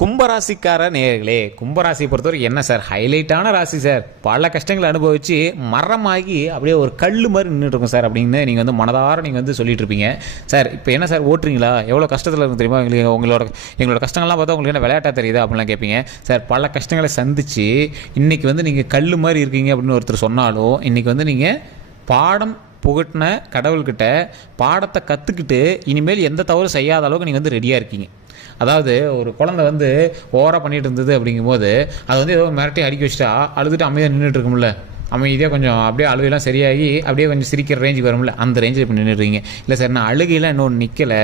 கும்பராசிக்கார நேயர்களே, கும்பராசியை பொறுத்தவரை என்ன சார் ஹைலைட்டான ராசி சார். பல கஷ்டங்களை அனுபவித்து மரமாகி அப்படியே ஒரு கல் மாதிரி நின்றுட்டு இருக்கும் சார் அப்படின்னு நீங்கள் வந்து மனதார நீங்கள் வந்து சொல்லிட்டு இருப்பீங்க. சார் இப்போ என்ன சார் ஓட்டுறீங்களா, எவ்வளோ கஷ்டத்தில் இருக்கும் தெரியுமா எங்களுக்கு, எங்களோட கஷ்டங்கள்லாம் பார்த்தா உங்களுக்கு என்ன விளையாட்டாக தெரியுதா அப்படின்லாம் கேட்பீங்க. சார் பல கஷ்டங்களை சந்தித்து இன்றைக்கி வந்து நீங்கள் கல் மாதிரி இருக்கீங்க அப்படின்னு ஒருத்தர் சொன்னாலும் இன்றைக்கி வந்து நீங்கள் பாடம் புகட்டின கடவுள்கிட்ட பாடத்தை கற்றுக்கிட்டு இனிமேல் எந்த தவறு செய்யாத அளவுக்கு நீங்கள் வந்து ரெடியாக இருக்கீங்க. அதாவது ஒரு குழந்தை வந்து ஓவராக பண்ணிகிட்டு இருந்தது அப்படிங்கும்போது அது வந்து ஏதோ மிரட்டி அடிக்க வச்சுட்டா அழுதுட்டு அமைதியாக நின்றுட்டு இருக்கும்ல, அமைதியாக கொஞ்சம் அப்படியே அழுகையெல்லாம் சரியாகி அப்படியே கொஞ்சம் சிரிக்கிற ரேஞ்சுக்கு வரும்ல, அந்த ரேஞ்சில் இப்போ நின்றுடுறீங்க. இல்லை சார் நான் அழுகையெல்லாம் இன்னொன்று நிற்கலை,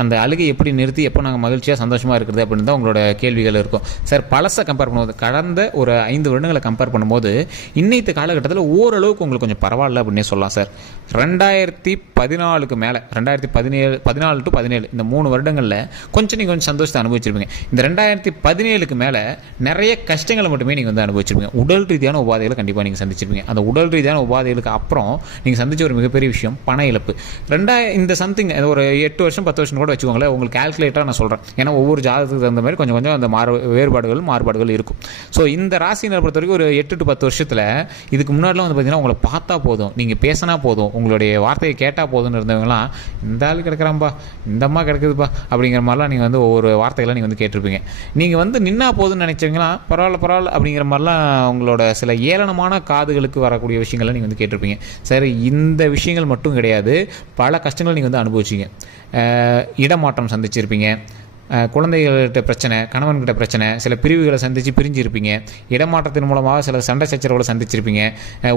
அந்த அழுகை எப்படி நிறுத்தி எப்போ நாங்கள் மகிழ்ச்சியாக சந்தோஷமாக இருக்கிறது அப்படின்னு தான் உங்களோட கேள்விகள் இருக்கும். சார் பழசை கம்பேர் பண்ணும்போது கடந்த ஒரு 5 வருடங்களை கம்பேர் பண்ணும்போது இன்னைத்து காலகட்டத்தில் ஓரளவுக்கு உங்களுக்கு கொஞ்சம் பரவாயில்ல அப்படின்னே சொல்லலாம் சார். 2014 மேலே 2014 to 17 இந்த 3 வருடங்களில் கொஞ்சம் நீங்கள் கொஞ்சம் சந்தோஷத்தை அனுபவிச்சிருப்பீங்க. இந்த 2017 மேலே நிறைய கஷ்டங்களை மட்டுமே நீங்கள் வந்து அனுபவிச்சிருப்பீங்க. உடல் ரீதியான உபாதைகளை கண்டிப்பாக நீங்கள் சந்திச்சிருப்பீங்க. அந்த உடல் ரீதியான உபாதைகளுக்கு அப்புறம் நீங்கள் சந்திச்ச ஒரு மிகப்பெரிய விஷயம் பண இழப்பு. இந்த சம்திங் ஒரு 8 வருஷம் 10 வருஷம் கூட வச்சுக்கோங்களேன், உங்களுக்கு கால்குலேட்டராக நான் சொல்கிறேன். ஏன்னா ஒவ்வொரு ஜாதகத்துக்கு தகுந்த மாதிரி கொஞ்சம் கொஞ்சம் அந்த மாறுபாடுகள் இருக்கும். ஸோ இந்த ராசியினர் பொறுத்த வரைக்கும் ஒரு 8 to 10 வருஷத்தில் இதுக்கு முன்னாடிலாம் வந்து பார்த்தீங்கன்னா உங்களை பார்த்தா போதும், நீங்கள் பேசினா போதும், உங்களுடைய வார்த்தையை கேட்டால் போதும்னு இருந்தவங்களாம் இந்த ஆள் கிடக்கிறான்பா, இந்த அம்மா கிடக்குதுப்பா அப்படிங்கிற மாதிரிலாம் நீங்கள் வந்து ஒவ்வொரு வார்த்தைகளாக நீங்கள் வந்து கேட்டிருப்பீங்க. நீங்கள் வந்து நின்னா போதும்னு நினைச்சவங்களாம் பரவாயில்ல அப்படிங்கிற மாதிரிலாம் உங்களோட சில ஏளனமான காதுகளுக்கு வரக்கூடிய விஷயங்கள்லாம் நீங்கள் வந்து கேட்டிருப்பீங்க. சரி, இந்த விஷயங்கள் மட்டும் கிடையாது, பல கஷ்டங்கள் நீங்கள் வந்து அனுபவிச்சிங்க. இடமாற்றம் சந்திச்சிருப்பீங்க, குழந்தைகள்கிட்ட பிரச்சனை, கணவன்கிட்ட பிரச்சனை, சில பிரிவுகளை சந்தித்து பிரிஞ்சிருப்பீங்க, இடமாற்றத்தின் மூலமாக சில சண்டை சச்சரவுகளை சந்திச்சிருப்பீங்க,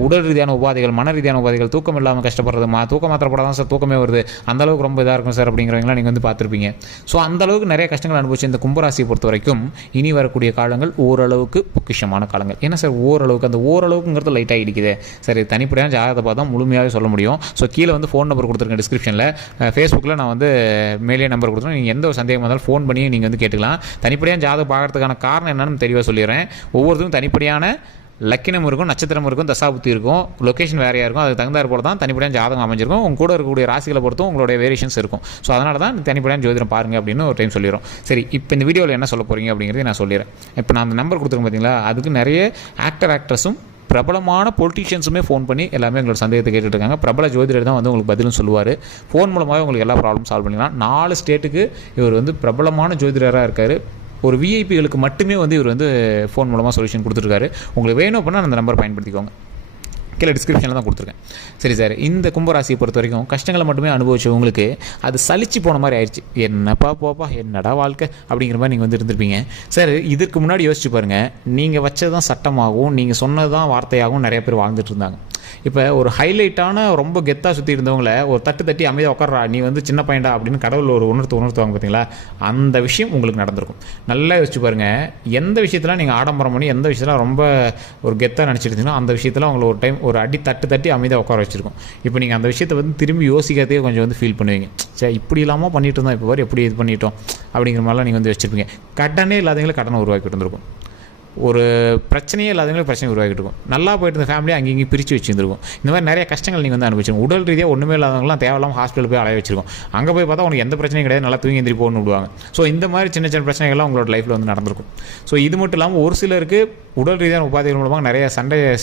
உடல் ரீதியான உபாதைகள், மன ரீதியான உபாதைகள், தூக்கம் இல்லாமல் கஷ்டப்படுறது, தூக்கம் மாத்திர போட தான் சார் தூக்கமே வருது, அந்தளவுக்கு ரொம்ப இதாக இருக்கும் சார் அப்படிங்கிறவங்களாம் நீங்கள் வந்து பார்த்துருப்பீங்க. ஸோ அந்தளவுக்கு நிறைய கஷ்டங்கள் அனுபவிச்சு இந்த கும்பராசியை பொறுத்த வரைக்கும் இனி வரக்கூடிய காலங்கள் ஓரளவுக்கு பொக்கிஷமான காலங்கள். ஏன்னா சார் ஓரளவுக்கு, அந்த ஓரளவுக்குங்கிறது லைட்டாக இடிக்குது. சரி, தனிப்படையான ஜாதகத்தை பார்த்தா முழுமையாகவே சொல்ல முடியும். ஸோ கீழே வந்து ஃபோன் நம்பர் கொடுத்துருக்கேன் டிஸ்கிரிப்ஷனில், ஃபேஸ்புக்கில் நான் வந்து மேலே நம்பர் கொடுத்துருக்கேன். நீங்கள் எந்த ஒரு சந்தேகம் வந்தாலும் ஃபோன் பண்ணி நீங்கள் வந்து கேட்டுக்கலாம். தனிப்படையான ஜாதகம் பார்க்கறதுக்கான காரணம் என்னன்னு தெளிவாக சொல்லிடுறேன். ஒவ்வொருத்தரும் தனிப்படையான லக்கினம் இருக்கும், நட்சத்திரம் இருக்கும், தசாபுத்தி இருக்கும், லொக்கேஷன் வேறையாக இருக்கும். அதுக்கு தகுந்தாற் போல தான் தனிப்படையான ஜாதகம் அமைஞ்சிருக்கும். உங்க கூட இருக்கக்கூடிய ராசிகளை பொறுத்தும் உங்களுடைய வேரியேஷன்ஸ் இருக்கும். ஸோ அதனால தான் தனிப்படையான ஜோதிடம் பாருங்க அப்படின்னு ஒரு டைம் சொல்லிடுறோம். சரி, இப்போ இந்த வீடியோவில் என்ன சொல்ல போகிறீங்க அப்படிங்கிறது நான் சொல்லிடுறேன். இப்போ நான் அந்த நம்பர் கொடுத்துருக்கேன் பார்த்தீங்களா, அதுக்கு நிறைய ஆக்டர்ஸும் பிரபலமான பொலிட்டீஷியன்ஸுமே ஃபோன் பண்ணி எல்லாமே எங்களோட சந்தேகத்தை கேட்டுட்டு இருக்காங்க. பிரபல ஜோதிடர் தான் வந்து உங்களுக்கு பதிலும் சொல்லுவார். ஃபோன் மூலமாக உங்களுக்கு எல்லா ப்ராப்ளம் சால்வ் பண்ணிக்கலாம். 4 ஸ்டேட்டுக்கு இவர் வந்து பிரபலமான ஜோதிடராக இருக்கார். ஒரு விஐபிகளுக்கு மட்டுமே வந்து இவர் வந்து ஃபோன் மூலமாக சொல்யூஷன் கொடுத்துருக்காரு. உங்களுக்கு வேணும் அப்படின்னா அந்த நம்பர் பயன்படுத்திக்கோங்க. கீழே டிஸ்கிரிப்ஷனில் தான் கொடுத்துருக்கேன். சரி சார், இந்த கும்பராசியை பொறுத்த வரைக்கும் கஷ்டங்களை மட்டுமே அனுபவிச்சவங்களுக்கு அது சலிச்சு போன மாதிரி ஆயிடுச்சு. என்னப்பா போப்பா, என்னடா வாழ்க்கை அப்படிங்கிற மாதிரி நீங்கள் வந்து இருந்திருப்பீங்க. சார், இதற்கு முன்னாடி யோசிச்சு பாருங்கள், நீங்கள் வச்சது தான் சட்டமாகவும் நீங்கள் சொன்னது தான் வார்த்தையாகவும் நிறைய பேர் வாழ்ந்துட்டு இருந்தாங்க. இப்போ ஒரு ஹைலைட்டான ரொம்ப கெத்தாக சுற்றி இருந்தவங்கள ஒரு தட்டி அமைதியாக உட்கார்றா, நீ வந்து சின்ன பையன்டா அப்படின்னு கடவுள் ஒரு உணர்த்துவாங்க பார்த்தீங்களா, அந்த விஷயம் உங்களுக்கு நடந்திருக்கும். நல்லா யோசிச்சு பாருங்கள், எந்த விஷயத்தில் நீங்கள் ஆடம்பரம் பண்ணி எந்த விஷயத்தில் ரொம்ப ஒரு கெத்தாக நினச்சிருந்தீங்கன்னா அந்த விஷயத்தில் அவங்கள ஒரு டைம் ஒரு அடி தட்டி அமைதியாக உட்கார வச்சிருக்கும். இப்போ நீங்கள் அந்த விஷயத்தை வந்து திரும்பி யோசிக்கிறதே கொஞ்சம் வந்து ஃபீல் பண்ணுவீங்க. சரி, இப்படி இல்லாமல் பண்ணிட்டு இருந்தோம், இப்போ வரை எப்படி இது பண்ணிட்டோம் அப்படிங்கிற மாதிரிலாம் நீங்கள் வந்து வச்சுருப்பீங்க. கடனே இல்லாதவங்களை கடனை உருவாக்கிட்டு இருந்திருக்கும். ஒரு பிரச்சனையே இல்லாதவங்களுக்கு பிரச்சனை உருவாக்கிட்டு இருக்கும். நல்லா போயிட்டு இருந்த ஃபேமிலியை அங்கேயும் பிரித்து வச்சுருந்துருக்கும். இந்த மாதிரி நிறைய கஷ்டங்கள் நீங்கள் வந்து அனுபவிச்சிருக்கும். உடல் ரீதியாக ஒன்றுமே இல்லாதவங்களாம் தேவையில்லாமல் ஹாஸ்பிட்டல் போய் அலைய வச்சிருக்கும். அங்கே போய் பார்த்தா உனக்கு எந்த பிரச்சனையும் கிடையாது, நல்லா தூங்கி எந்திரி போகணும்னு விடுவாங்க. ஸோ இந்த மாதிரி சின்ன சின்ன பிரச்சனைகள்லாம் உங்களோட லைஃப்பில் வந்து நடந்திருக்கும். ஸோ இது மட்டும் இல்லாமல் ஒரு சிலருக்கு உடல் ரீதியான உபாதைகள் மூலமாக நிறைய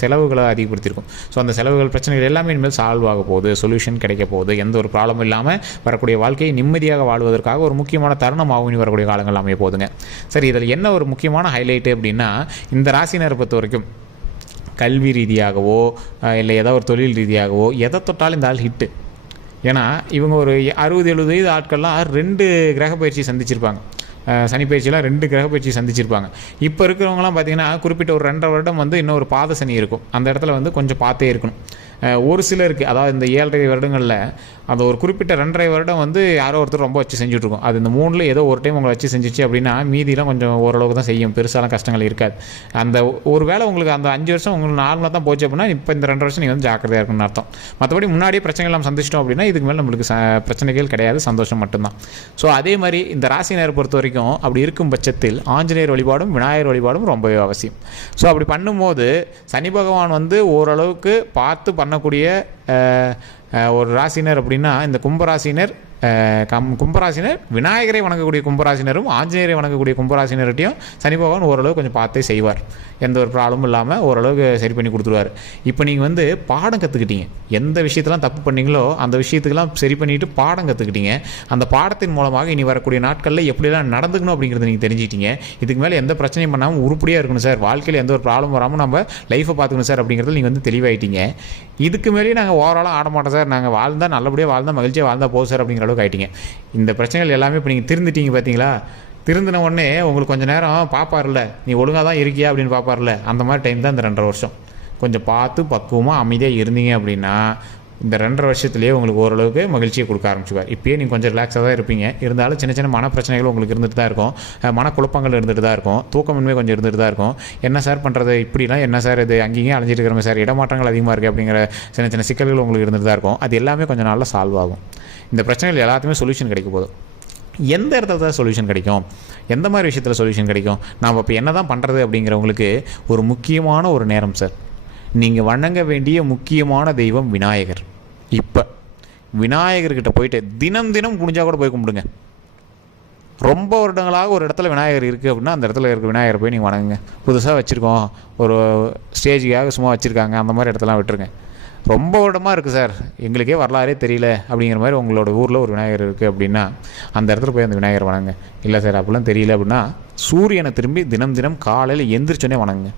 செலவுகளை அதிகப்படுத்தியிருக்கும். ஸோ அந்த செலவுகள் பிரச்சனைகள் எல்லாமே இனிமேல் சால்வ் ஆக போகுது, சொல்யூஷன் கிடைக்க போகுது. எந்த ஒரு ப்ராப்ளமும் இல்லாமல் வரக்கூடிய வாழ்க்கையை நிம்மதியாக வாழ்வதற்காக ஒரு முக்கியமான தருணமாகவும் இனி வரக்கூடிய காலங்கள் அமைய போகுதுங்க. சரி, இதில் என்ன ஒரு முக்கியமான ஹைலைட்டு அப்படின்னா, இந்த ராசினரை பொறுத்த வரைக்கும் கல்வி ரீதியாகவோ இல்லை ஏதாவது ஒரு தொழில் ரீதியாகவோ எதை தொட்டாலும் இந்த ஆள் ஹிட்டு. ஏன்னா இவங்க ஒரு 60-70 வயது ஆட்கள்லாம் 2 கிரக பயிற்சி சந்திச்சிருப்பாங்க. சனி பயிற்சியெலாம் 2 கிரக பயிற்சி சந்திச்சிருப்பாங்க. இப்போ இருக்கிறவங்களாம் பார்த்தீங்கன்னா குறிப்பிட்ட ஒரு 2.5 வருடம் வந்து இன்னும் ஒரு பாத சனி இருக்கும். அந்த இடத்துல வந்து கொஞ்சம் பார்த்தே இருக்கணும். ஒரு சிலருக்கு, அதாவது இந்த 7.5 வருடங்களில் அந்த ஒரு குறிப்பிட்ட 2.5 வருடம் வந்து யாரோ ஒருத்தர் ரொம்ப வச்சு செஞ்சுட்ருக்கோம். அது இந்த 3ல் ஏதோ ஒரு டைம் உங்களை வச்சு செஞ்சிச்சு அப்படின்னா மீதிலாம் கொஞ்சம் ஓரளவுக்கு தான் செய்யும், பெருசாலாம் கஷ்டங்கள் இருக்காது. அந்த ஒரு வேளை உங்களுக்கு அந்த 5 வருஷம் உங்களுக்கு நார்மலாக தான் போச்சு அப்படின்னா இப்போ இந்த 2 வருஷம் நீங்கள் வந்து ஜாக்கிரதையாக இருக்குன்னு அர்த்தம். மற்றபடி முன்னாடியே பிரச்சனைகள் நம்ம சந்திச்சிட்டோம் அப்படின்னா இதுக்கு மேலே நம்மளுக்கு பிரச்சனைகள் கிடையாது, சந்தோஷம் மட்டும்தான். ஸோ அதே மாதிரி இந்த ராசினரை பொறுத்த வரைக்கும் அப்படி இருக்கும் பட்சத்தில் ஆஞ்சநேயர் வழிபாடும் விநாயகர் வழிபாடும் ரொம்பவே அவசியம். ஸோ அப்படி பண்ணும்போது சனி பகவான் வந்து ஓரளவுக்கு பார்த்து பண்ணக்கூடிய ஒரு ராசினர் அப்படின்னா இந்த கும்பராசினர் கும்பராசினர் விநாயகரை வணங்கக்கூடிய கும்பராசினரும் ஆஞ்சநேயரை வணங்கக்கூடிய கும்பராசினர்கிட்டையும் சனி பகவான் ஓரளவு கொஞ்சம் பார்த்தே செய்வார். எந்த ஒரு ப்ராப்ளமும் இல்லாமல் ஓரளவுக்கு சரி பண்ணி கொடுத்துருவார். இப்போ நீங்கள் வந்து பாடம் கற்றுக்கிட்டீங்க, எந்த விஷயத்தெல்லாம் தப்பு பண்ணீங்களோ அந்த விஷயத்துக்கெல்லாம் சரி பண்ணிவிட்டு பாடம் கற்றுக்கிட்டீங்க. அந்த பாடத்தின் மூலமாக இனி வரக்கூடிய நாட்களில் எப்படிலாம் நடந்துக்கணும் அப்படிங்கிறத நீங்கள் தெரிஞ்சிட்டீங்க. இதுக்கு மேலே எந்த பிரச்சனையும் பண்ணாமல் உருப்படியாக இருக்கணும் சார், வாழ்க்கையில் எந்த ஒரு ப்ராப்ளம் வராமல் நம்ம லைஃப்பை பார்த்துக்கணும் சார் அப்படிங்கிறத நீங்கள் வந்து தெளிவாயிட்டீங்க. இதுக்கு மேலேயே நாங்கள் ஓவராலாக ஆட மாட்டோம் சார், நாங்கள் வாழ்ந்தால் நல்லபடியாக வாழ்ந்தால் மகிழ்ச்சியாக வாழ்ந்தால் போதும் சார் அப்படிங்கிற அளவுக்கு ஆகிட்டீங்க. இந்த பிரச்சனைகள் எல்லாமே இப்போ நீங்கள் திருந்துட்டீங்க பார்த்தீங்களா? திருந்தின உடனே உங்களுக்கு கொஞ்சம் நேரம் பார்ப்பார்ல, நீ ஒழுங்காக தான் இருக்கியா அப்படின்னு பார்ப்பார்ல, அந்த மாதிரி டைம் தான் இந்த 2.5 வருஷம். கொஞ்சம் பார்த்து பக்குவமாக அமைதியாக இருந்தீங்க அப்படின்னா இந்த 2.5 வருஷத்துலேயே உங்களுக்கு ஓரளவுக்கு மகிழ்ச்சியை கொடுக்க ஆரம்பிச்சுவார். இப்போயே நீங்கள் கொஞ்சம் ரிலாக்ஸாக தான் இருப்பீங்க, இருந்தாலும் சின்ன சின்ன மன பிரச்சனைகள் உங்களுக்கு இருந்துட்டு தான் இருக்கும், மனக்குழப்பங்கள் இருந்துட்டு தான் இருக்கும், தூக்கமின்மை கொஞ்சம் இருந்துட்டு தான் இருக்கும். என்ன சார் பண்ணுறது, இப்படிலாம் என்ன சார் இது அங்கேயும் அலைஞ்சிட்டு இருக்கிறோம் சார், இடமாற்றங்கள் அதிகமாக இருக்குது அப்படிங்கிற சின்ன சின்ன சிக்கல்கள் உங்களுக்கு இருந்துட்டு தான் இருக்கும். அது எல்லாமே கொஞ்சம் நாளில் சால்வ் ஆகும். இந்த பிரச்சனைகள் எல்லாத்துக்குமே சொல்யூஷன் கிடைக்க போதும். எந்த இடத்துல தான் சொல்யூஷன் கிடைக்கும், எந்த மாதிரி விஷயத்தில் சொல்யூஷன் கிடைக்கும், நாம் இப்போ என்ன தான் பண்ணுறது அப்படிங்கிறவங்களுக்கு ஒரு முக்கியமான ஒரு நேரம் சார். நீங்கள் வணங்க வேண்டிய முக்கியமான தெய்வம் விநாயகர். இப்போ விநாயகர்கிட்ட போயிட்டு தினம் தினம் முடிஞ்சால் கூட போய் கும்பிடுங்க. ரொம்ப வருடங்களாக ஒரு இடத்துல விநாயகர் இருக்குது அப்படின்னா அந்த இடத்துல இருக்க விநாயகரை போய் நீங்கள் வணங்குங்க. புதுசாக வச்சுருக்கோம், ஒரு ஸ்டேஜுக்காக சும்மா வச்சுருக்காங்க, அந்த மாதிரி இடத்தெல்லாம் விட்டுருங்க. ரொம்ப வருடமாக இருக்குது சார், எங்களுக்கே வரலாறே தெரியல அப்படிங்கிற மாதிரி உங்களோட ஊரில் ஒரு விநாயகர் இருக்குது அப்படின்னா அந்த இடத்துல போய் அந்த விநாயகர் வணங்குங்க. இல்லை சார் அப்படிலாம் தெரியல அப்படின்னா சூரியனை திரும்பி தினம் தினம் காலையில் எந்திரிச்சோன்னே வணங்குங்க.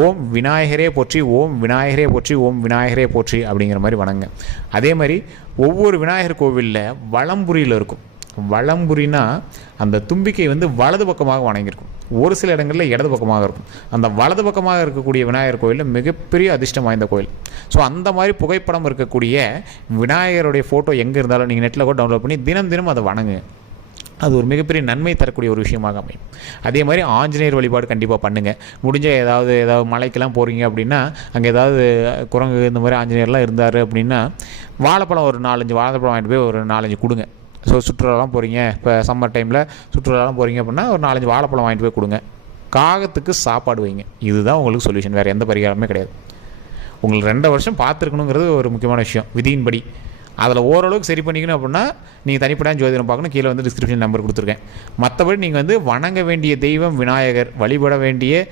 ஓம் விநாயகரே போற்றி, ஓம் விநாயகரே போற்றி, ஓம் விநாயகரே போற்றி அப்படிங்கிற மாதிரி வணங்குங்க. அதே மாதிரி ஒவ்வொரு விநாயகர் கோவிலில் வலம்புரியில் இருக்கும். வலம்புரினா அந்த தும்பிக்கை வந்து வலது பக்கமாக வணங்கியிருக்கும், ஒரு சில இடங்களில் இடது பக்கமாக இருக்கும். அந்த வலது பக்கமாக இருக்கக்கூடிய விநாயகர் கோயிலில் மிகப்பெரிய அதிர்ஷ்டம் வாய்ந்த கோயில். ஸோ அந்த மாதிரி புகைப்படம் இருக்கக்கூடிய விநாயகருடைய ஃபோட்டோ எங்கே இருந்தாலும் நீங்கள் நெட்டில் கூட டவுன்லோட் பண்ணி தினம் தினம் அதை வணங்குங்க. அது ஒரு மிகப்பெரிய நன்மை தரக்கூடிய ஒரு விஷயமாக அமையும். அதே மாதிரி ஆஞ்சநேயர் வழிபாடு கண்டிப்பாக பண்ணுங்கள். முடிஞ்ச ஏதாவது மலைக்கெல்லாம் போகிறீங்க அப்படின்னா அங்கே ஏதாவது குரங்கு இந்த மாதிரி ஆஞ்சநேயர்லாம் இருந்தார் அப்படின்னா வாழைப்பழம் ஒரு 4-5 வாழைப்பழம் வாங்கிட்டு போய் ஒரு 4-5 கொடுங்க. ஸோ சுற்றுலாலாம் போகிறீங்க, இப்போ சம்மர் டைமில் சுற்றுலாலாம் போகிறீங்க அப்படின்னா ஒரு 4-5 வாழைப்பழம் வாங்கிட்டு போய் கொடுங்க. காகத்துக்கு சாப்பாடு வைங்க. இதுதான் உங்களுக்கு சொல்யூஷன், வேறு எந்த பரிகாரமே கிடையாது. உங்களுக்கு 2 வருஷம் பார்த்துருக்கணுங்கிறது ஒரு முக்கியமான விஷயம் விதியின்படி. அதில் ஓரளவுக்கு சரி பண்ணிக்கணும் அப்படின்னா நீங்கள் தனிப்படையாக ஜோதிடம் பார்க்கணும். கீழே வந்து டிஸ்கிரிப்ஷன் நம்பர் கொடுத்துருக்கேன். மற்றபடி நீங்கள் வந்து வணங்க வேண்டிய தெய்வம் விநாயகர், வழிபட வேண்டிய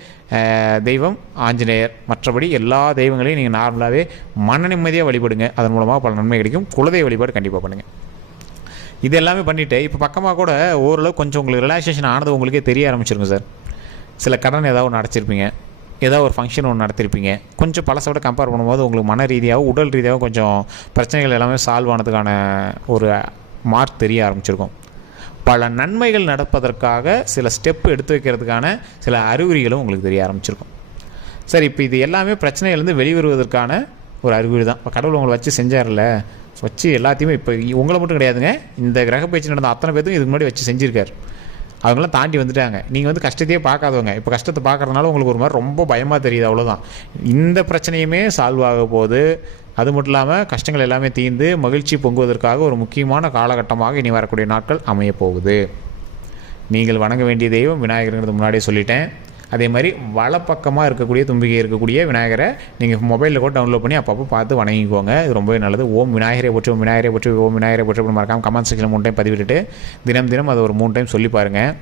தெய்வம் ஆஞ்சநேயர். மற்றபடி எல்லா தெய்வங்களையும் நீங்கள் நார்மலாகவே மன நிம்மதியாக வழிபடுங்க. அதன் மூலமாக பல நன்மை கிடைக்கும். குலதெய்வ வழிபாடு கண்டிப்பாக பண்ணுங்கள். இது எல்லாமே பண்ணிவிட்டு இப்போ பக்கமாக கூட ஓரளவு கொஞ்சம் உங்களுக்கு ரிலாக்ஸேஷன் ஆனது உங்களுக்கே தெரிய ஆரம்பிச்சிருங்க சார். சில கடன் ஏதாவது ஒன்று அடைச்சிருப்பீங்க, ஏதாவது ஒரு ஃபங்க்ஷன் ஒன்று நடத்திருப்பீங்க. கொஞ்சம் பழசை விட கம்பேர் பண்ணும்போது உங்களுக்கு மன ரீதியாகவும் உடல் ரீதியாகவும் கொஞ்சம் பிரச்சனைகள் எல்லாமே சால்வ் ஆனதுக்கான ஒரு மார்க் தெரிய ஆரம்பிச்சிருக்கும். பல நன்மைகள் நடப்பதற்காக சில ஸ்டெப்பு எடுத்து வைக்கிறதுக்கான சில அறிகுறிகளும் உங்களுக்கு தெரிய ஆரம்பிச்சிருக்கும். சார் இப்போ இது எல்லாமே பிரச்சனையிலேருந்து வெளிவருவதற்கான ஒரு அறிகுறி தான். இப்போ கடவுள் உங்களை வச்சு செஞ்சார்ல, வச்சு எல்லாத்தையுமே இப்போ உங்களை மட்டும் கிடையாதுங்க, இந்த கிரக பயிற்சி நடந்த அத்தனை பேருக்கும் இதுக்கு முன்னாடி வச்சு செஞ்சுருக்காரு. அவங்களாம் தாண்டி வந்துட்டாங்க. நீங்கள் வந்து கஷ்டத்தையே பார்க்காதவங்க, இப்போ கஷ்டத்தை பார்க்குறதுனால உங்களுக்கு ஒரு மாதிரி ரொம்ப பயமாக தெரியுது, அவ்வளோதான். இந்த பிரச்சனையுமே சால்வ் ஆக போகுது. அது மட்டும் இல்லாமல் கஷ்டங்கள் எல்லாமே தீர்ந்து மகிழ்ச்சி பொங்குவதற்காக ஒரு முக்கியமான காலகட்டமாக இனி வரக்கூடிய நாட்கள் அமையப்போகுது. நீங்கள் வணங்க வேண்டிய தெய்வம் விநாயகருங்கிறது முன்னாடியே சொல்லிட்டேன். அதே மாதிரி வலப்பக்கமாக இருக்கக்கூடிய தும்பிக்கை இருக்கக்கூடிய விநாயகரை நீங்கள் மொபைலில் கூட டவுன்லோட் பண்ணி அப்பப்போ பார்த்து வணங்கிக்கோங்க. இது ரொம்பவே நல்லது. ஓம் விநாயகரை போற்றி, ஓம் விநாயகரை போற்றி, ஓம் விநாயகரை போற்றி அப்படின்னு மறக்காமல் கமெண்ட் செக்ஷனில் 3 டைம் பதிவிட்டுட்டு தினம் தினம் அதை ஒரு 3 டைம் சொல்லி பாருங்கள்.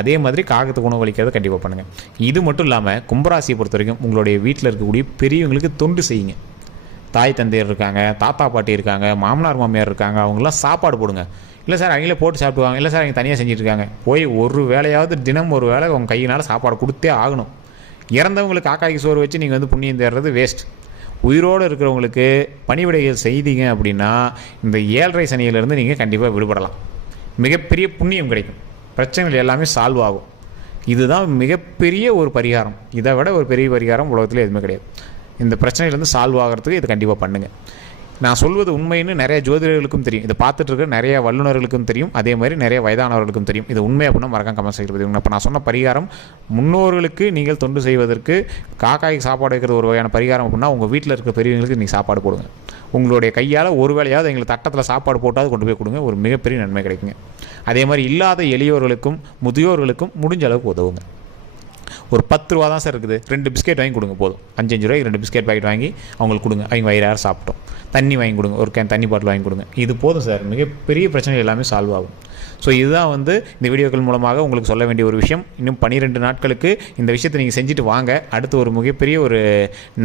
அதே மாதிரி காகத்துக்கு உணவு அளிக்கிறத கண்டிப்பாக பண்ணுங்கள். இது மட்டும் இல்லாமல் கும்பராசியை பொறுத்த வரைக்கும் உங்களுடைய வீட்டில் இருக்கக்கூடிய பெரியவங்களுக்கு தொண்டு செய்யுங்க. தாய் தந்தையர் இருக்காங்க, தாத்தா பாட்டி இருக்காங்க, மாமனார் மாமியார் இருக்காங்க, அவங்களாம் சாப்பாடு போடுங்க. இல்லை சார் அவங்களே போட்டு சாப்பிடுவாங்க, இல்லை சார் அவங்க தனியாக செஞ்சுட்டு இருக்காங்க, போய் ஒரு வேளையாவது தினம் ஒரு வேளை உங்கள் கையினால் சாப்பாடு கொடுத்தே ஆகணும். இறந்தவங்களுக்கு காக்காய்க்கு சோறு வச்சு நீங்கள் வந்து புண்ணியம் தேடுறது வேஸ்ட். உயிரோடு இருக்கிறவங்களுக்கு பணிவிடைகள் செய்தீங்க அப்படின்னா இந்த 7.5 சனியிலேருந்து நீங்கள் கண்டிப்பாக விடுபடலாம். மிகப்பெரிய புண்ணியம் கிடைக்கும், பிரச்சனைகள் எல்லாமே சால்வ் ஆகும். இதுதான் மிகப்பெரிய ஒரு பரிகாரம். இதை விட ஒரு பெரிய பரிகாரம் உலகத்தில் எதுவுமே கிடையாது. இந்த பிரச்சனையிலேருந்து சால்வ் ஆகிறதுக்கு இது கண்டிப்பாக பண்ணுங்கள். நான் சொல்வது உண்மைன்னு நிறைய ஜோதிடர்களுக்கும் தெரியும், இதை பார்த்துட்டு இருக்க நிறைய வல்லுநர்களுக்கும் தெரியும், அதே மாதிரி நிறைய வயதானவர்களுக்கும் தெரியும். இது உண்மை அப்படின்னா மறக்காம கமெண்ட் செய்கிறது. இப்போ நான் சொன்ன பரிகாரம் முன்னோர்களுக்கு நீங்கள் தொண்டு செய்வதற்கு காக்காய்க்கு சாப்பாடு வைக்கிறது ஒரு வகையான பரிகாரம் அப்படின்னா உங்கள் வீட்டில் இருக்க பெரியவங்களுக்கு நீங்கள் சாப்பாடு போடுங்க. உங்களுடைய கையால் ஒரு வேளையாவது எங்களுக்கு தட்டத்தில் சாப்பாடு போட்டாவது கொண்டு போய் கொடுங்க, ஒரு மிகப்பெரிய நன்மை கிடைக்குங்க. அதே மாதிரி இல்லாத எளியோர்களுக்கும் முதியோர்களுக்கும் முடிஞ்ச அளவுக்கு உதவுங்க. ஒரு 10 ரூபா தான் சார் இருக்குது, 2 பிஸ்கெட் வாங்கி கொடுங்க போதும். 5 ரூபாய்க்கு 2 பிஸ்கெட் பாக்கெட் வாங்கி அவங்களுக்கு கொடுங்க, அவங்க வயிறார சாப்பிட்டோம். தண்ணி வாங்கி கொடுங்க, ஒரு கேன் தண்ணி பாட்டில் வாங்கி கொடுங்க. இது போதும் சார், மிகப்பெரிய பிரச்சனை எல்லாமே சால்வ் ஆகும். ஸோ இதுதான் வந்து இந்த வீடியோக்கள் மூலமாக உங்களுக்கு சொல்ல வேண்டிய ஒரு விஷயம். இன்னும் 12 நாட்களுக்கு இந்த விஷயத்தை நீங்கள் செஞ்சுட்டு வாங்க. அடுத்து ஒரு மிகப்பெரிய ஒரு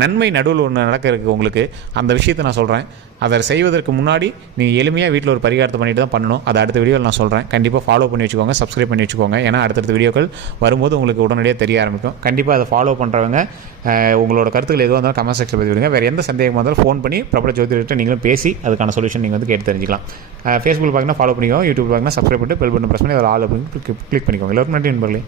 நன்மை நடுவில் ஒன்று நடக்க இருக்குது உங்களுக்கு. அந்த விஷயத்தை நான் சொல்கிறேன். அதை செய்வதற்கு முன்னாடி நீங்கள் எளிமையாக வீட்டில் ஒரு பரிகாரத்தை பண்ணிட்டு தான் பண்ணணும். அதை அடுத்த வீடியோவில் நான் சொல்கிறேன். கண்டிப்பாக ஃபாலோ பண்ணி வச்சுக்கோங்க, சப்ஸ்கிரைப் பண்ணி வச்சுக்கோங்க. ஏன்னா அடுத்தடுத்த வீடியோக்கள் வரும்போது உங்களுக்கு உடனடியாக தெரிய ஆரம்பிக்கும். கண்டிப்பாக அதை ஃபாலோ பண்ணுறவங்க உங்களோட கருத்துக்கள் எதுவாக இருந்தாலும் கமெண்ட் செக்ஷன் பதிவு விடுங்க. வேறு எந்த சந்தேகமாக இருந்தாலும் ஃபோன் பண்ணி பிரபல ஜோதிடர்கிட்ட நீங்களும் பேசி அதுக்கான சொல்யூஷன் நீங்கள் வந்து கேட்டு தெரிஞ்சிக்கலாம். ஃபேஸ்புக் பார்க்கணும் ஃபாலோ பண்ணிக்கோங்க, யூடியூப் பார்க்கணும் சப்ஸ்கிரைப் பண்ணிட்டு பெல் பட்டன் ப்ரெஸ் பண்ணி அதில் ஆல் அப்படின்னு கிளிக் பண்ணிக்கோங்க. எல்லாருக்கும் நன்றி நண்பர்களே.